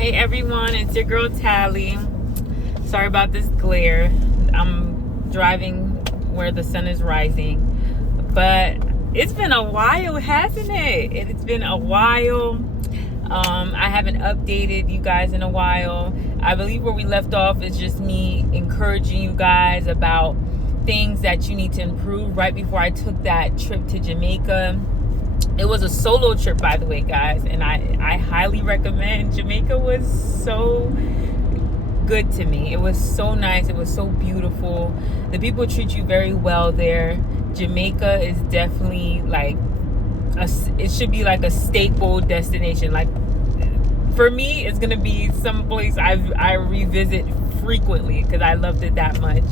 Hey everyone, it's your girl Tally. Sorry about this glare. I'm driving where the sun is rising. But it's been a while, hasn't it? It's been a while. I haven't updated you guys in a while. I believe where we left off is just me encouraging you guys about things that you need to improve right before I took that trip to Jamaica. It was a solo trip, by the way, guys, and I highly recommend. Jamaica was so good to me. It was so nice. It was so beautiful. The people treat you very well there. Jamaica is definitely it should be like a staple destination. Like, for me, it's gonna be some place I revisit frequently because I loved it that much.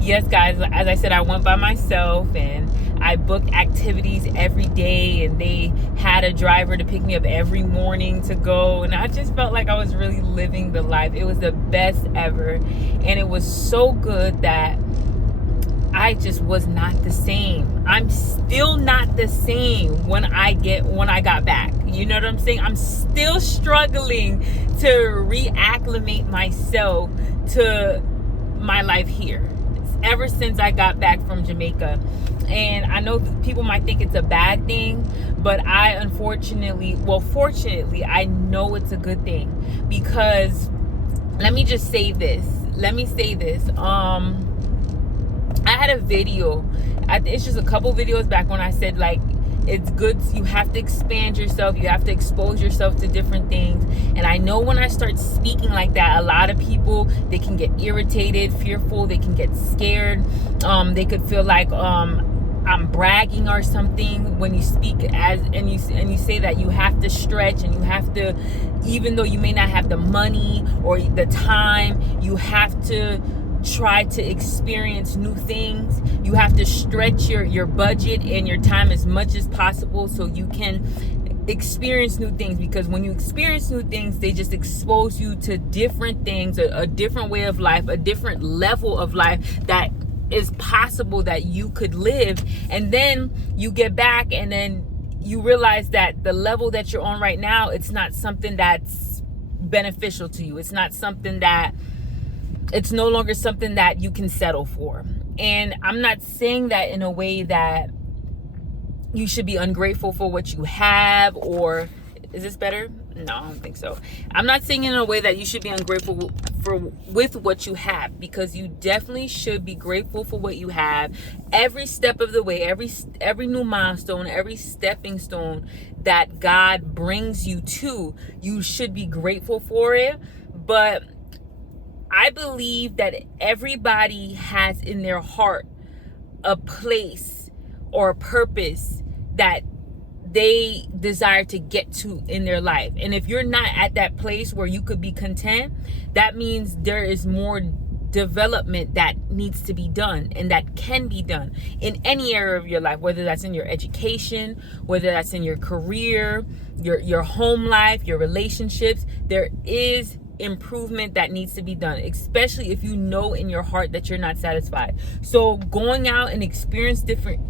Yes, guys, as I said, I went by myself and I booked activities every day, and they had a driver to pick me up every morning to go, and I just felt like I was really living the life. It was the best ever, and it was so good that I just was not the same. I'm still not the same when I got back. You know what I'm saying? I'm still struggling to reacclimate myself to my life here ever since I got back from Jamaica. And I know people might think it's a bad thing, but fortunately, I know it's a good thing, because let me say this. I had a video, it's just a couple videos back, when I said, like, it's good, you have to expand yourself, you have to expose yourself to different things. And I know when I start speaking like that, a lot of people, they can get irritated, fearful, they can get scared. They could feel like I'm bragging or something when you speak and you say that you have to stretch, and you have to, even though you may not have the money or the time, you have to try to experience new things. You have to stretch your budget and your time as much as possible so you can experience new things, because when you experience new things, they just expose you to different things, a different way of life, a different level of life that is possible that you could live. And then you get back, and then you realize that the level that you're on right now, it's not something that's beneficial to you. It's no longer something that you can settle for. And I'm not saying that in a way that you should be ungrateful for what you have, or is this better? No, I don't think so. I'm not saying in a way that you should be ungrateful with what you have, because you definitely should be grateful for what you have every step of the way, every new milestone, every stepping stone that God brings you to. You should be grateful for it. But I believe that everybody has in their heart a place or a purpose that they desire to get to in their life. And if you're not at that place where you could be content, that means there is more development that needs to be done, and that can be done in any area of your life, whether that's in your education, whether that's in your career, your home life, your relationships. There is improvement that needs to be done, especially if you know in your heart that you're not satisfied. So going out and experience different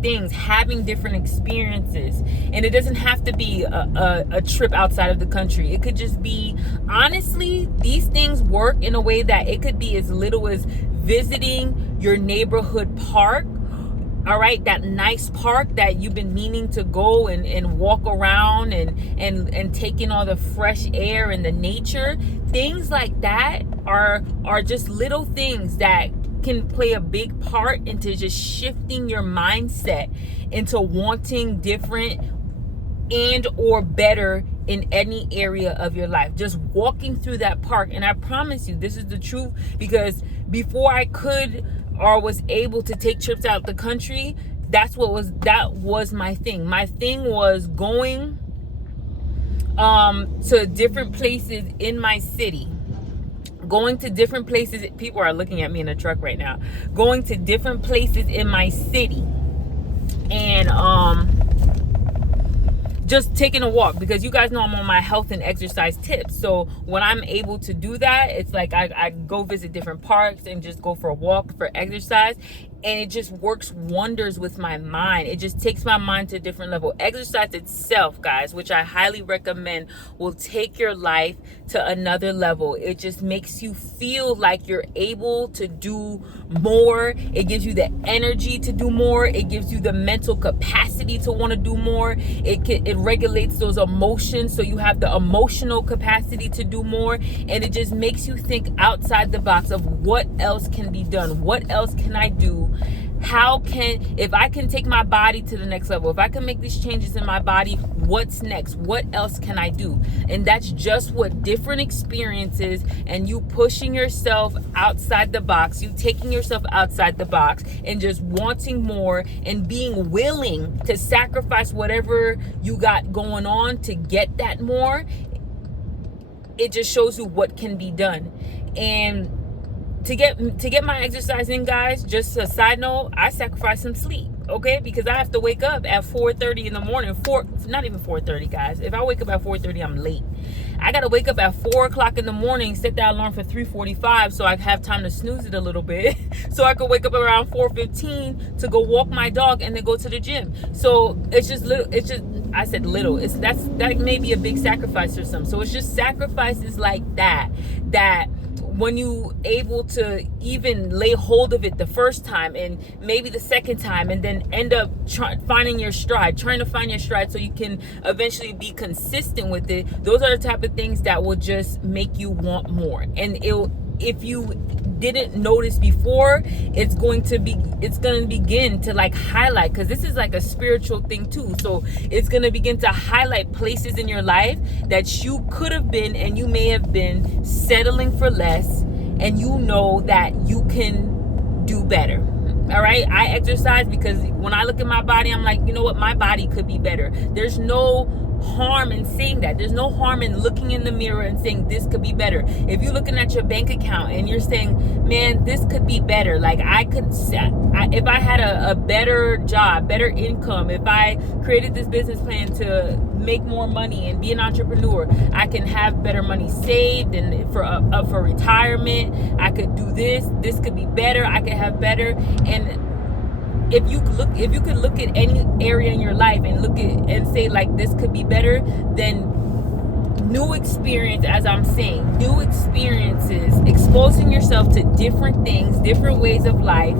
things, having different experiences, and it doesn't have to be a trip outside of the country. It could just be, honestly, these things work in a way that it could be as little as visiting your neighborhood park. All right, that nice park that you've been meaning to go and walk around and take in all the fresh air and the nature. Things like that are just little things that can play a big part into just shifting your mindset into wanting different and or better in any area of your life. Just walking through that park. And I promise you, this is the truth, because before I could or was able to take trips out the country, that was my thing. My thing was going to different places in my city. Going to different places. People are looking at me in a truck right now. Going to different places in my city, and just taking a walk, because you guys know I'm on my health and exercise tips. So when I'm able to do that, it's like I go visit different parks and just go for a walk for exercise. And it just works wonders with my mind. It just takes my mind to a different level. Exercise itself, guys, which I highly recommend, will take your life to another level. It just makes you feel like you're able to do more. It gives you the energy to do more. It gives you the mental capacity to want to do more. It regulates those emotions, so you have the emotional capacity to do more. And it just makes you think outside the box of what else can be done. What else can I do? If I can take my body to the next level, if I can make these changes in my body, what's next? What else can I do? And that's just what different experiences and you pushing yourself outside the box, you taking yourself outside the box and just wanting more and being willing to sacrifice whatever you got going on to get that more. It just shows you what can be done. And to get my exercise in, guys, just a side note, I sacrifice some sleep, okay? Because I have to wake up at 4:30 in the morning. Not even 4:30, guys. If I wake up at 4:30, I'm late. I gotta wake up at 4 o'clock in the morning, set that alarm for 3:45 so I have time to snooze it a little bit, so I could wake up around 4:15 to go walk my dog and then go to the gym. So it's just little. It's just, I said little. That may be a big sacrifice for some. So it's just sacrifices like that when you able to even lay hold of it the first time and maybe the second time, and then end up trying to find your stride so you can eventually be consistent with it. Those are the type of things that will just make you want more. And if you didn't notice before, it's going to begin to like highlight, because this is like a spiritual thing too. So it's going to begin to highlight places in your life that you could have been, and you may have been settling for less, and you know that you can do better. All right, I exercise because when I look at my body, I'm like, you know what, my body could be better. There's no harm in saying that. There's no harm in looking in the mirror and saying this could be better. If you're looking at your bank account and you're saying, man, this could be better, like if I had a better job, better income, if I created this business plan to make more money and be an entrepreneur, I can have better money saved and for retirement. I could do this could be better, I could have better. And if you could look at any area in your life and say like this could be better, then new experience, as I'm saying, new experiences, exposing yourself to different things, different ways of life,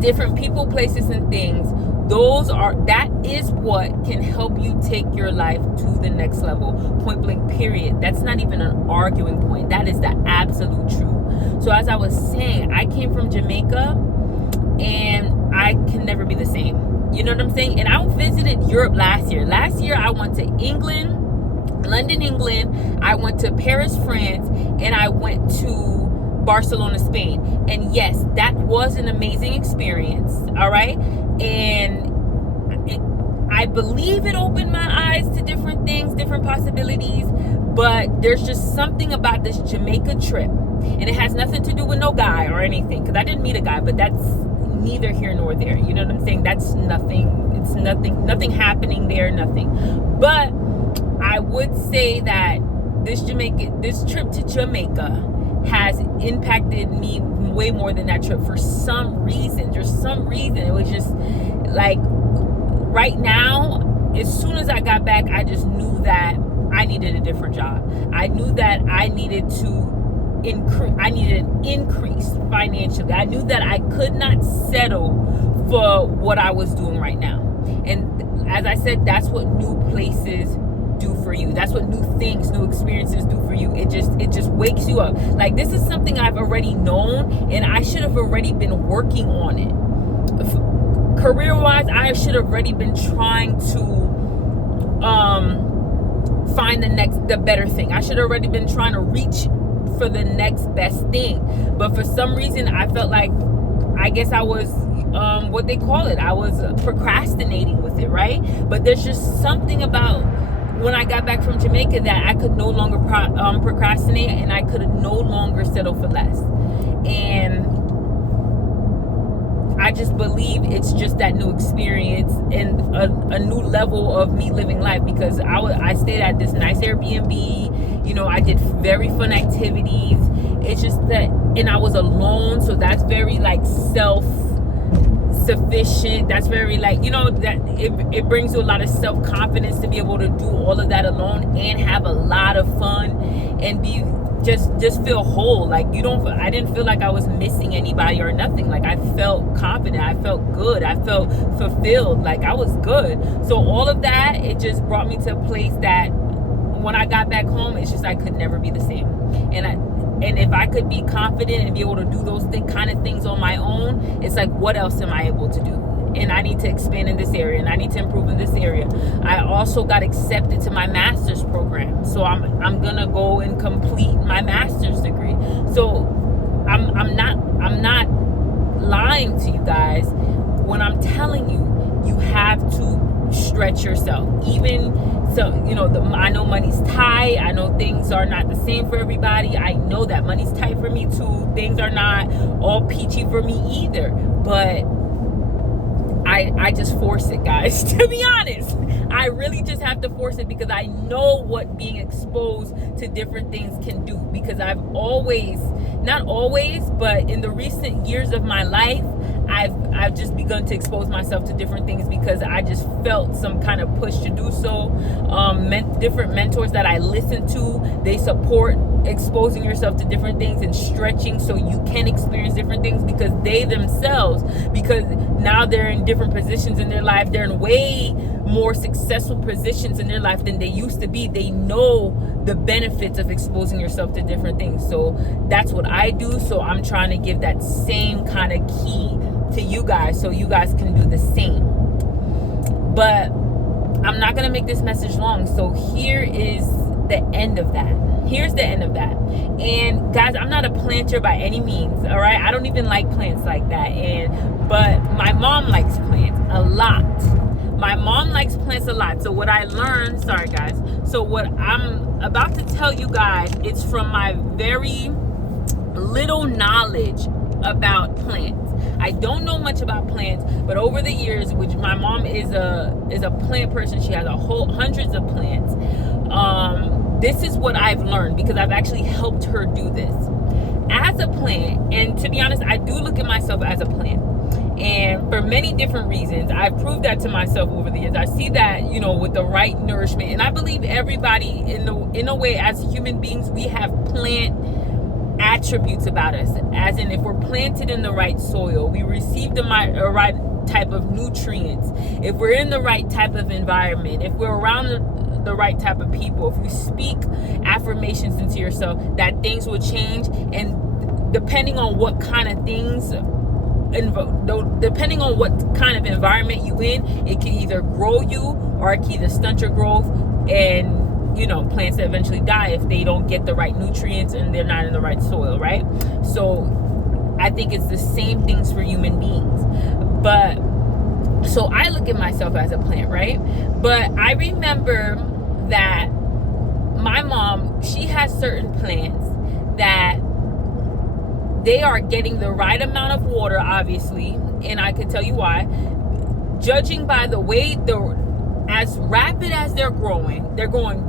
different people, places, and things, that is what can help you take your life to the next level. Point blank, period. That's not even an arguing point. That is the absolute truth. So as I was saying, I came from Jamaica, and I can never be the same. You know what I'm saying? And I visited Europe last year. Last year, I went to England, London, England. I went to Paris, France, and I went to Barcelona, Spain. And yes, that was an amazing experience. All right. And I believe it opened my eyes to different things, different possibilities. But there's just something about this Jamaica trip. And it has nothing to do with no guy or anything, because I didn't meet a guy, but that's neither here nor there. You know what I'm saying? That's nothing. It's nothing happening there, nothing. But I would say that this trip to Jamaica has impacted me way more than that trip for some reason. There's some reason. It was just like right now, as soon as I got back, I just knew that I needed a different job. I knew that I needed an increase financially. I knew that I could not settle for what I was doing right now. And as I said, that's what new places do for you. That's what new things, new experiences do for you. It just wakes you up. Like, this is something I've already known, and I should have already been working on it. Career-wise, I should have already been trying to find the better thing. I should have already been trying to reach for the next best thing. But for some reason, I felt like, I guess I was what they call it, I was procrastinating with it, right? But there's just something about when I got back from Jamaica that I could no longer procrastinate, and I could no longer settle for less. And I just believe it's just that new experience and a new level of me living life, because I stayed at this nice Airbnb. You know, I did very fun activities. It's just that, and I was alone, so that's very like self sufficient. That's very like, that it brings you a lot of self-confidence to be able to do all of that alone and have a lot of fun and be just feel whole. Like I didn't feel like I was missing anybody or nothing. Like I felt confident, I felt good, I felt fulfilled, like I was good. So all of that, it just brought me to a place that when I got back home, it's just I could never be the same. And if I could be confident and be able to do those kind of things on my own, it's like, what else am I able to do? And I need to expand in this area, and I need to improve in this area. I also got accepted to my master's program, so I'm gonna go and complete my master's degree. So I'm not lying to you guys when I'm telling you, you have to stretch yourself. Even so, I know money's tight. I know things are not the same for everybody. I know that money's tight for me too. Things are not all peachy for me either. But I just force it, guys. To be honest, I really just have to force it because I know what being exposed to different things can do. Because I've not always, but in the recent years of my life, I've just begun to expose myself to different things because I just felt some kind of push to do so. Different mentors that I listen to, they support exposing yourself to different things and stretching so you can experience different things because they themselves, because now they're in different positions in their life, they're in way more successful positions in their life than they used to be. They know the benefits of exposing yourself to different things. So that's what I do. So I'm trying to give that same kind of key to you guys so you guys can do the same. But I'm not going to make this message long. So here is the end of that. Here's the end of that. And guys, I'm not a planter by any means, all right? I don't even like plants like that. But my mom likes plants a lot. My mom likes plants a lot. So what I learned, sorry guys. So what I'm about to tell you guys, it's from my very little knowledge about plants. I don't know much about plants, but over the years, which my mom is a plant person, she has hundreds of plants. This is what I've learned because I've actually helped her do this. As a plant, and to be honest, I do look at myself as a plant. And for many different reasons, I've proved that to myself over the years. I see that, with the right nourishment. And I believe everybody in a way, as human beings, we have plant attributes about us. As in, if we're planted in the right soil, we receive the right type of nutrients. If we're in the right type of environment, if we're around the right type of people, if you speak affirmations into yourself, that things will change. And depending on what kind of things, depending on what kind of environment you in, it can either grow you or it can either stunt your growth and plants that eventually die if they don't get the right nutrients and they're not in the right soil, right? So I think it's the same things for human beings. But so I look at myself as a plant, right? But I remember that my mom, she has certain plants that they are getting the right amount of water, obviously, and I can tell you why. Judging by the way as rapid as they're growing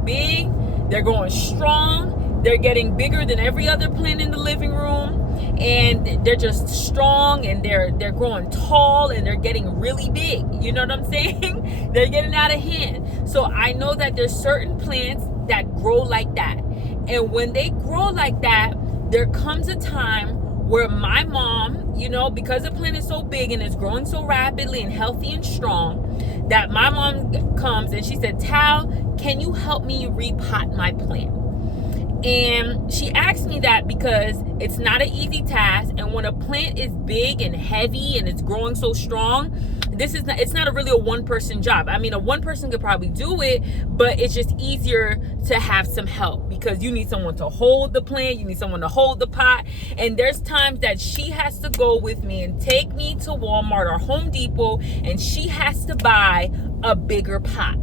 big, they're growing strong, they're getting bigger than every other plant in the living room, and they're just strong, and they're growing tall, and they're getting really big. You know what I'm saying? They're getting out of hand. So I know that there's certain plants that grow like that, and when they grow like that, there comes a time where my mom, because the plant is so big and it's growing so rapidly and healthy and strong, that my mom comes and she said, "Tal, can you help me repot my plant?" And she asked me that because it's not an easy task. And when a plant is big and heavy and it's growing so strong, it's not really a one-person job. I mean, a one person could probably do it, but it's just easier to have some help because you need someone to hold the plant, you need someone to hold the pot. And there's times that she has to go with me and take me to Walmart or Home Depot, and she has to buy a bigger pot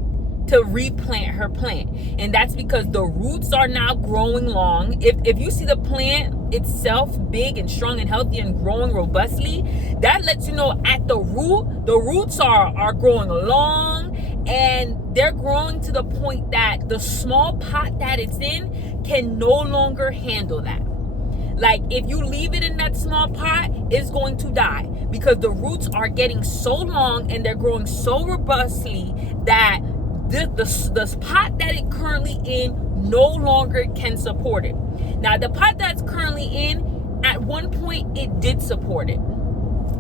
to replant her plant. And that's because the roots are now growing long. If you see the plant itself big and strong and healthy and growing robustly, that lets you know at the roots are growing long, and they're growing to the point that the small pot that it's in can no longer handle that. Like if you leave it in that small pot, it's going to die because the roots are getting so long and they're growing so robustly that the pot that it currently in no longer can support it. Now, the pot that's currently in, at one point, it did support it.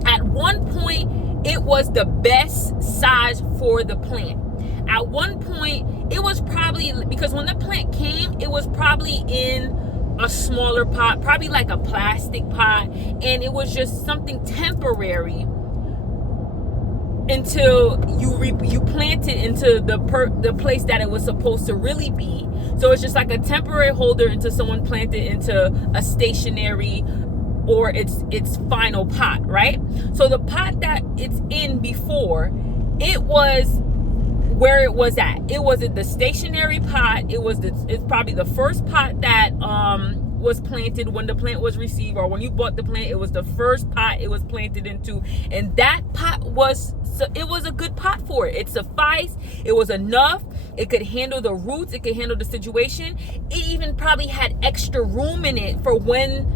At one point, it was the best size for the plant. At one point, it was probably, because when the plant came, it was probably in a smaller pot, probably like a plastic pot, and it was just something temporary until you plant it into the place that it was supposed to really be. So it's just like a temporary holder until someone planted into a stationary or its final pot, right? So the pot that it's in before, it was where it was at. It was the stationary pot. It's probably the first pot that was planted when the plant was received, or when you bought the plant, it was the first pot it was planted into, and that pot was a good pot for it. It sufficed. It was enough. It could handle the roots. It could handle the situation. It even probably had extra room in it for when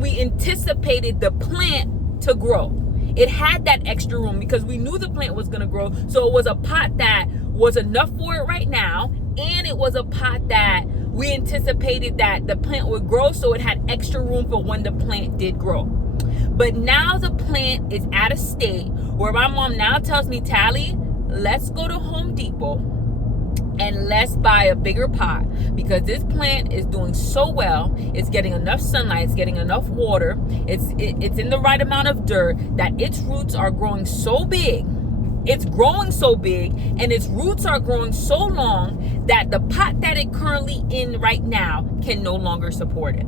we anticipated the plant to grow. It had that extra room because we knew the plant was going to grow. So it was a pot that was enough for it right now, and it was a pot that we anticipated that the plant would grow, so it had extra room for when the plant did grow. But now the plant is at a state where my mom now tells me, Tally, let's go to Home Depot and let's buy a bigger pot, because this plant is doing so well. It's getting enough sunlight, it's getting enough water, it's in the right amount of dirt, that its roots are growing so big. It's growing so big, and its roots are growing so long that the pot that it currently in right now can no longer support it.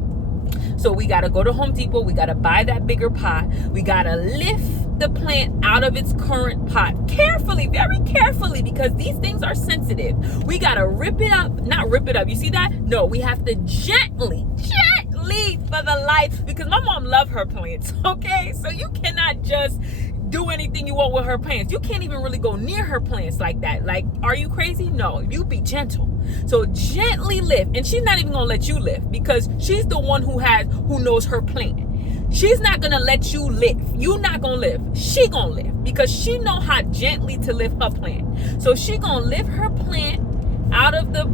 So we got to go to Home Depot. We got to buy that bigger pot. We got to lift the plant out of its current pot carefully, very carefully, because these things are sensitive. We got to not rip it up. You see that? No, we have to gently for the life, because my mom loves her plants, okay? So you cannot just do anything you want with her plants. You can't even really go near her plants like that. Like, are you crazy? No, you be gentle. So gently lift, and she's not even gonna let you lift, because she's the one who knows her plant. She's not gonna let you lift. You not gonna lift. She gonna lift, because she know how gently to lift her plant. So she gonna lift her plant out of the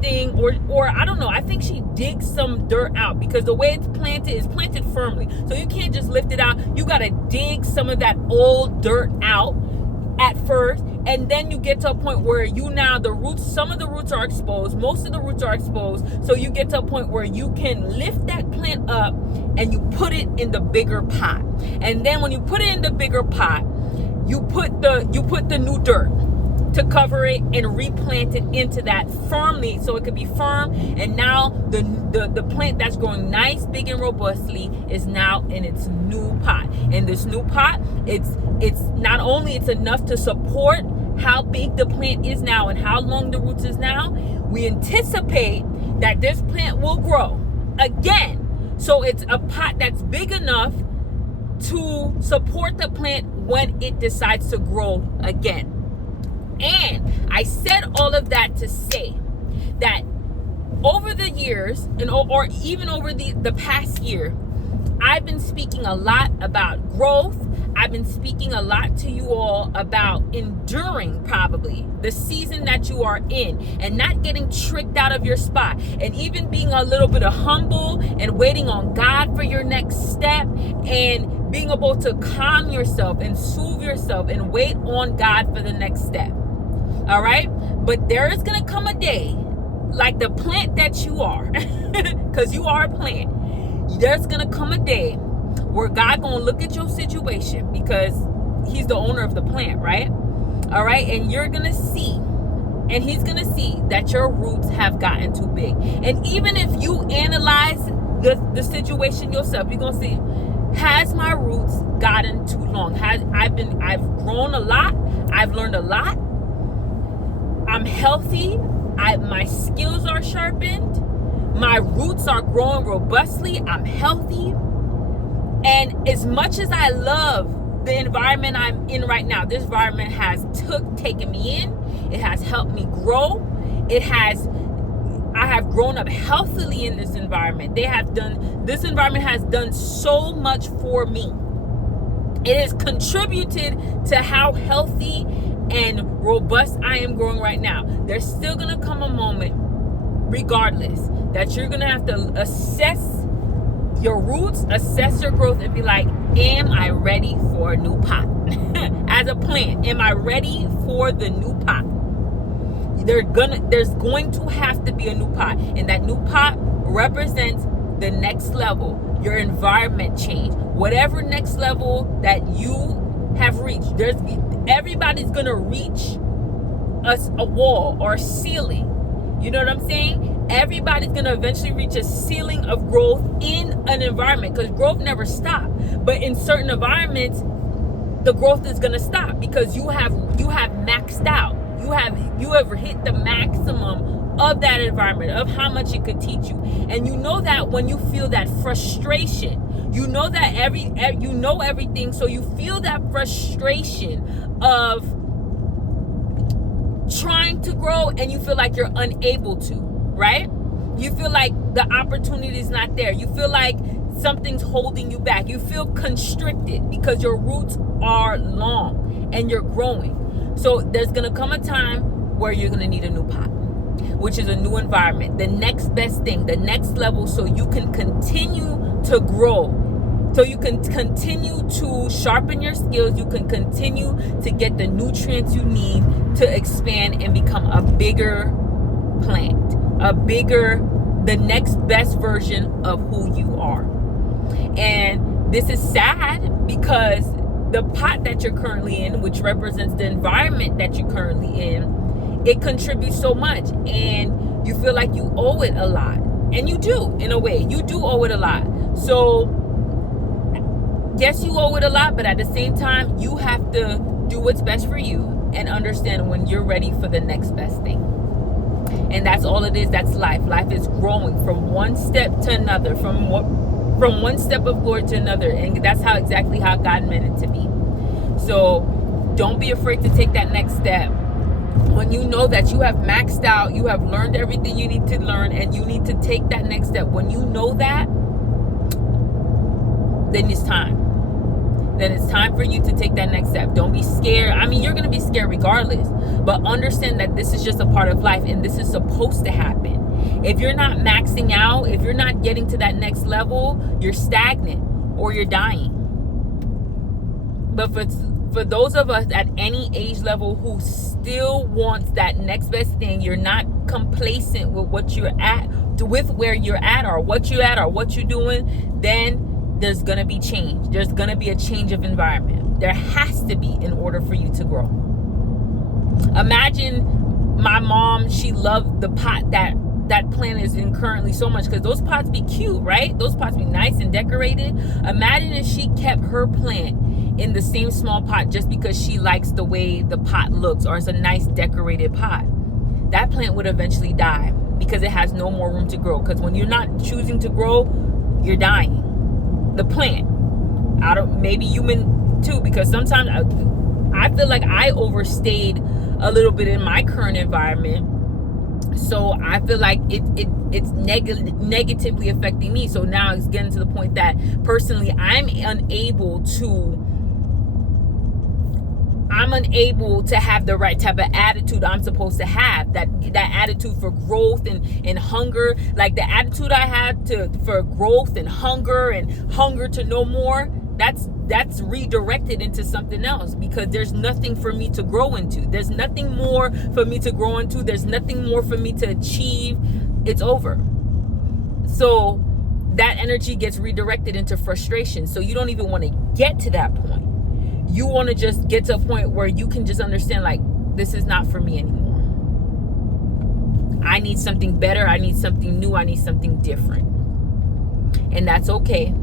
thing, or I don't know. I think she digs some dirt out, because the way it's planted firmly. So you can't just lift it out. You gotta dig some of that old dirt out at first, and then you get to a point where some of the roots are exposed, most of the roots are exposed. So you get to a point where you can lift that plant up and you put it in the bigger pot. And then when you put it in the bigger pot, you put the new dirt to cover it and replant it into that firmly, so it could be firm. And now the plant that's growing nice, big, and robustly is now in its new pot. And this new pot, it's not only it's enough to support how big the plant is now and how long the roots is now, we anticipate that this plant will grow again. So it's a pot that's big enough to support the plant when it decides to grow again. And I said all of that to say that over the years, or even over the past year, I've been speaking a lot about growth. I've been speaking a lot to you all about enduring probably the season that you are in, and not getting tricked out of your spot, and even being a little bit of humble and waiting on God for your next step, and being able to calm yourself and soothe yourself and wait on God for the next step. All right? But there is going to come a day, like the plant that you are, because you are a plant. There's going to come a day where God going to look at your situation, because he's the owner of the plant, right? All right? And you're going to see, and he's going to see that your roots have gotten too big. And even if you analyze the situation yourself, you're going to see, has my roots gotten too long? I've grown a lot. I've learned a lot. I'm healthy. My skills are sharpened. My roots are growing robustly. I'm healthy. And as much as I love the environment I'm in right now, this environment has taken me in. It has helped me grow. I I have grown up healthily in this environment. This environment has done so much for me. It has contributed to how healthy and robust I am growing right now. There's still going to come a moment, regardless, that you're going to have to assess your roots, assess your growth, and be like, am I ready for a new pot? As a plant, am I ready for the new pot? There's going to have to be a new pot, and that new pot represents the next level, your environment change, whatever next level that you have reached. Everybody's gonna reach a wall or a ceiling. You know what I'm saying? Everybody's gonna eventually reach a ceiling of growth in an environment, because growth never stops. But in certain environments, the growth is gonna stop because you have maxed out. You have hit the maximum of that environment, of how much it could teach you. And you know that when you feel that frustration, you know that you know everything, so you feel that frustration of trying to grow and you feel like you're unable to, right? You feel like the opportunity is not there. You feel like something's holding you back. You feel constricted because your roots are long and you're growing. So there's going to come a time where you're going to need a new pot, which is a new environment, the next best thing, the next level, so you can continue to grow, so you can continue to sharpen your skills, you can continue to get the nutrients you need to expand and become a bigger plant, the next best version of who you are. And this is sad because the pot that you're currently in, which represents the environment that you're currently in, it contributes so much, and you feel like you owe it a lot. And you do, in a way. You do owe it a lot. So, yes, you owe it a lot, but at the same time, you have to do what's best for you and understand when you're ready for the next best thing. And that's all it is. That's life. Life is growing from one step to another, from one step of glory to another. And that's exactly how God meant it to be. So don't be afraid to take that next step. When you know that you have maxed out, you have learned everything you need to learn, and you need to take that next step. When you know that, then it's time. Then it's time for you to take that next step. Don't be scared. I mean, you're going to be scared regardless, but understand that this is just a part of life, and this is supposed to happen. If you're not maxing out, if you're not getting to that next level, you're stagnant or you're dying. But for those of us at any age level who still wants that next best thing, you're not complacent with what you're at, with where you're at or what you're at or what you're doing, then there's going to be change. There's going to be a change of environment. There has to be, in order for you to grow. Imagine my mom, she loved the pot that plant is in currently so much, because those pots be cute, right? Those pots be nice and decorated. Imagine if she kept her plant in the same small pot just because she likes the way the pot looks or it's a nice decorated pot. That plant would eventually die because it has no more room to grow. Because when you're not choosing to grow, you're dying. The plant, maybe human too, because sometimes I feel like I overstayed a little bit in my current environment. So I feel like it's negatively affecting me. So now it's getting to the point that personally I'm unable to have the right type of attitude I'm supposed to have. That attitude for growth and hunger, like the attitude I had for growth and hunger to know more, that's redirected into something else, because there's nothing for me to grow into. There's nothing more for me to grow into. There's nothing more for me to achieve. It's over. So that energy gets redirected into frustration. So you don't even want to get to that point. You want to just get to a point where you can just understand, like, this is not for me anymore. I need something better. I need something new. I need something different. And that's okay.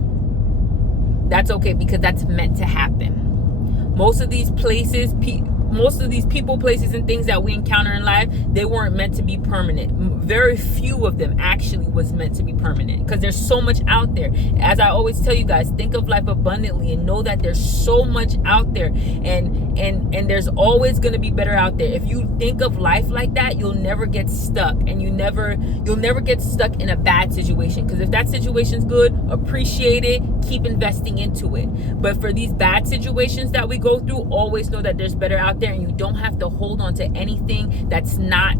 That's okay, because that's meant to happen. Most of these places, people, places, and things that we encounter in life, they weren't meant to be permanent. Very few of them actually was meant to be permanent, because there's so much out there. As I always tell you guys, think of life abundantly and know that there's so much out there. And and there's always going to be better out there. If you think of life like that, you'll never get stuck, and you'll never get stuck in a bad situation. Because if that situation's good, appreciate it, keep investing into it. But for these bad situations that we go through, always know that there's better out there, and you don't have to hold on to anything that's not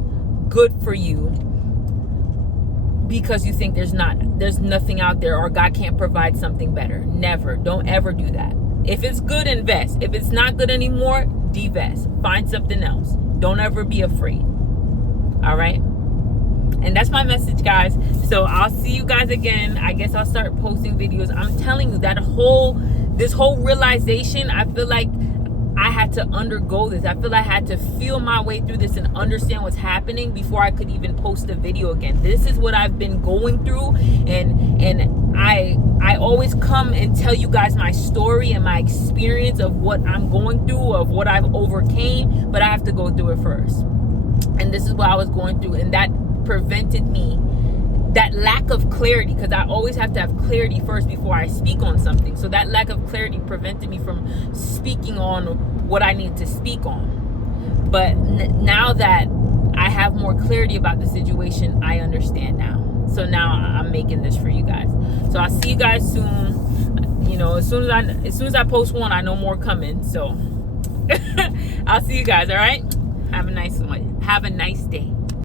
good for you because you think there's nothing out there, or God can't provide something better. Never. Don't ever do that. If it's good, invest. If it's not good anymore, divest. Find something else. Don't ever be afraid. All right? And that's my message, guys. So I'll see you guys again. I guess I'll start posting videos. I'm telling you, this whole realization, I feel like I had to undergo this. I feel like I had to feel my way through this and understand what's happening before I could even post a video again. This is what I've been going through, and I always come and tell you guys my story and my experience of what I'm going through, of what I've overcame, but I have to go through it first. And this is what I was going through, and that prevented me, that lack of clarity, because I always have to have clarity first before I speak on something. So that lack of clarity prevented me from speaking on what I need to speak on. But now that I have more clarity about the situation, I understand now. So now I'm making this for you guys. So I'll see you guys soon. You know, as soon as I post one, I know more coming. So I'll see you guys. All right. Have a nice one. Have a nice day.